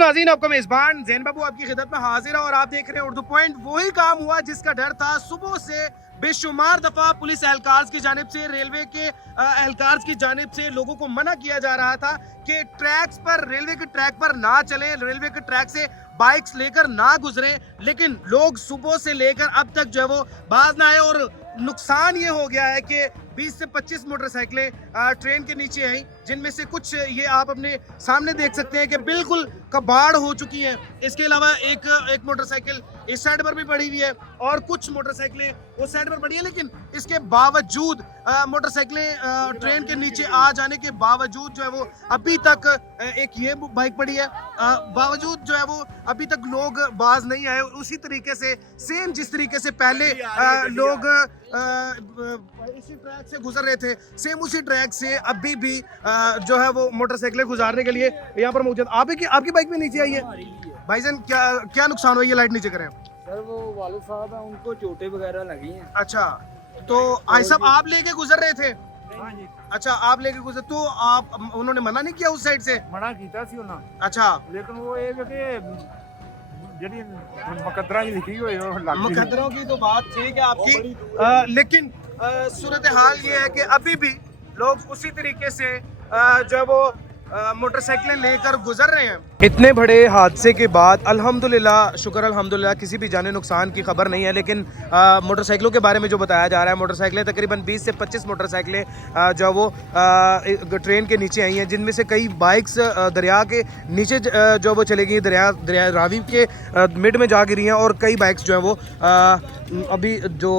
नाज़रीन, आपका मेज़बान ज़ैन बाबू आपकी खिदमत में हाजिर है और आप देख रहे हैं उर्दू पॉइंट। वही काम हुआ जिसका डर था। सुबह से बेशुमार दफ़ा पुलिस एहलकार की जानिब से, रेलवे के एहलकार की जानिब से लोगों को मना किया जा रहा था कि ट्रैक्स पर, रेलवे के ट्रैक पर ना चलें, रेलवे के ट्रैक से बाइक्स लेकर ना गुजरें। लेकिन लोग सुबह से लेकर अब तक जो है वो बाज ना आए और नुकसान ये हो गया है कि 20 से 25 मोटरसाइकिलें ट्रेन के नीचे आई, जिनमें से कुछ ये आप अपने सामने देख सकते हैं कि बिल्कुल कबाड़ हो चुकी हैं। इसके अलावा एक मोटरसाइकिल इस साइड पर भी पड़ी हुई है और कुछ मोटरसाइकिलें उस साइड पर पड़ी है। लेकिन इसके बावजूद मोटरसाइकिलें ट्रेन के नीचे आ जाने के बावजूद जो है वो अभी तक एक ये बाइक पड़ी है, बावजूद जो है वो अभी तक लोग बाज नहीं आए। उसी तरीके से सेम जिस तरीके से पहले लोग इसी ट्रैक से गुजर रहे थे, सेम उसी ट्रैक से अभी भी जो है वो मोटरसाइकिलें गुजारने के लिए यहाँ पर मौजूद। आपकी बाइक में नीचे आई है भाईजान, क्या नुकसान हुआ? ये लाइट नीचे करें सर। वो वालिद साहब हैं, उनको चोटें वगैरह लगी हैं। अच्छा, तो आई साहब आप लेके गुजर रहे थे? हाँ जी। अच्छा, आप लेके गुजर, तो आप उन्होंने मना नहीं किया उस साइड से? मना कीता सी उन्हां। अच्छा, लेकिन वो ये कि ਜਿਹੜੀ मुकद्दरा की लिखी हुई है, मुकद्दरों की तो बात ठीक है आपकी, लेकिन सूरत हाल ये है कि अभी भी लोग उसी तरीके से जो है वो मोटरसाइकिलें लेकर गुजर रहे हैं। इतने बड़े हादसे के बाद अल्हम्दुलिल्लाह, शुक्र अल्हम्दुलिल्लाह, किसी भी जाने नुकसान की खबर नहीं है। लेकिन मोटरसाइकिलों के बारे में जो बताया जा रहा है, मोटरसाइकिलें तकरीबन 20 से 25 मोटरसाइकिलें जो वो ट्रेन के नीचे आई हैं, जिनमें से कई बाइक्स दरिया के नीचे जो वो चली गई, दरिया रावी के मिड में जा गिरी हैं और कई बाइक्स जो है वो अभी जो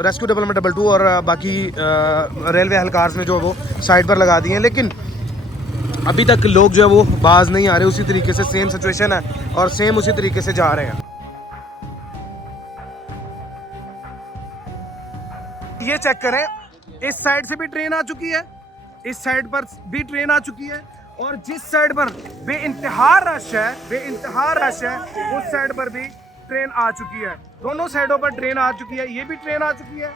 रेस्क्यू डेवलपमेंट 2 और बाकी रेलवे एहलकार ने जो वो साइड पर लगा दी हैं। लेकिन अभी तक लोग जो है वो बाज नहीं आ रहे। उसी तरीके से सेम सिचुएशन है और सेम उसी तरीके से जा रहे हैं। ये चेक करें, इस साइड से भी ट्रेन आ चुकी है, इस साइड पर भी ट्रेन आ चुकी है और जिस साइड पर बेइंतहा रश है उस साइड पर भी ट्रेन आ चुकी है। दोनों साइडों पर ट्रेन आ चुकी है। ये भी ट्रेन आ चुकी है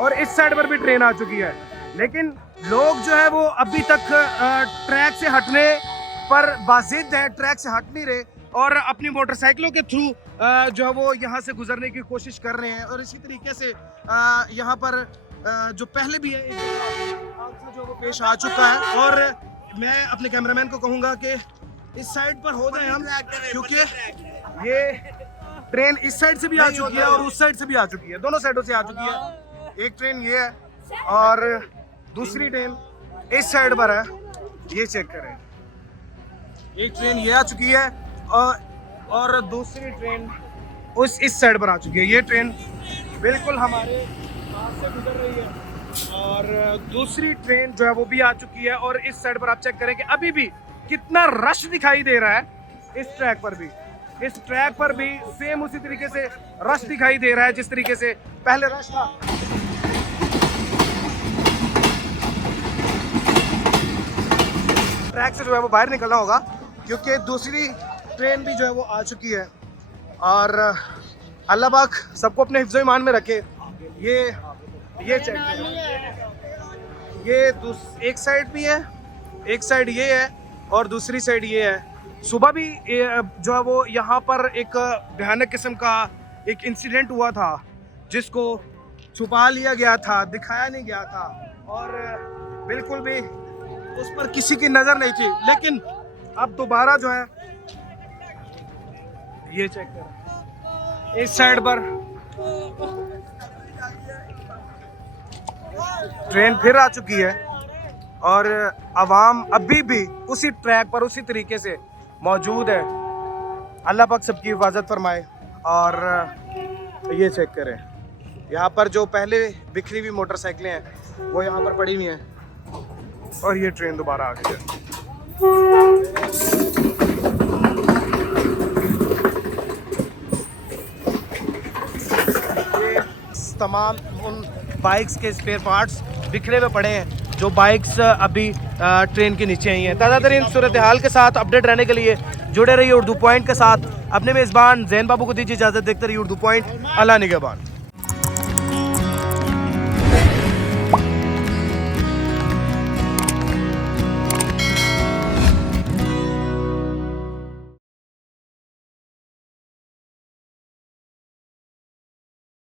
और इस साइड पर भी ट्रेन आ चुकी है। लेकिन लोग जो है वो अभी तक ट्रैक से हटने पर बाजिद हैं, ट्रैक से हट नहीं रहे और अपनी मोटरसाइकिलों के थ्रू जो है वो यहाँ से गुजरने की कोशिश कर रहे हैं। और इसी तरीके से यहाँ पर जो पहले भी है हादसा जो वो पेश आ चुका है। और मैं अपने कैमरामैन को कहूँगा कि इस साइड पर हो जाए हम, क्योंकि ये ट्रेन इस साइड से भी आ चुकी है और उस साइड से भी आ चुकी है, दोनों साइडों से आ चुकी है। एक ट्रेन ये है और दूसरी ट्रेन इस साइड पर है। ये चेक करें, एक ट्रेन ये आ चुकी है और दूसरी ट्रेन इस साइड पर आ चुकी है। ये ट्रेन बिल्कुल हमारे पास से गुजर रही है और दूसरी ट्रेन जो है वो भी आ चुकी है। और इस साइड पर आप चेक करें कि अभी भी कितना रश दिखाई दे रहा है। इस ट्रैक पर भी सेम उसी तरीके से रश दिखाई दे रहा है जिस तरीके से पहले रश था। ट्रैक से जो है वो बाहर निकलना होगा क्योंकि दूसरी ट्रेन भी जो है वो आ चुकी है। और अल्लाह पाक सबको अपने हिफ्ज़ ईमान में रखे। ये चेक, ये एक साइड भी है, एक साइड ये है और दूसरी साइड ये है। सुबह भी जो है वो यहाँ पर एक भयानक किस्म का एक इंसिडेंट हुआ था जिसको छुपा लिया गया था, दिखाया नहीं गया था और बिल्कुल भी उस पर किसी की नज़र नहीं थी। लेकिन अब दोबारा जो है ये चेक कर, इस साइड पर ट्रेन फिर आ चुकी है और आवाम अभी भी उसी ट्रैक पर उसी तरीके से मौजूद है। अल्लाह पाक सबकी हिफाजत फरमाए। और ये चेक करें, यहाँ पर जो पहले बिखरी हुई मोटरसाइकिलें हैं वो यहाँ पर पड़ी हुई हैं और ये ट्रेन दोबारा आ गई है। ये तमाम उन बाइक्स के स्पेयर पार्ट्स बिखरे हुए पड़े हैं जो बाइक्स अभी ट्रेन के नीचे आई हैं। ताज़ा तरीन सूरत हाल के साथ अपडेट रहने के लिए जुड़े रहिए उर्दू पॉइंट के साथ। अपने मेज़बान ज़ैन बाबू को दीजिए इजाज़त। देखते रहिए उर्दू पॉइंट। अल्लाह निगहबान।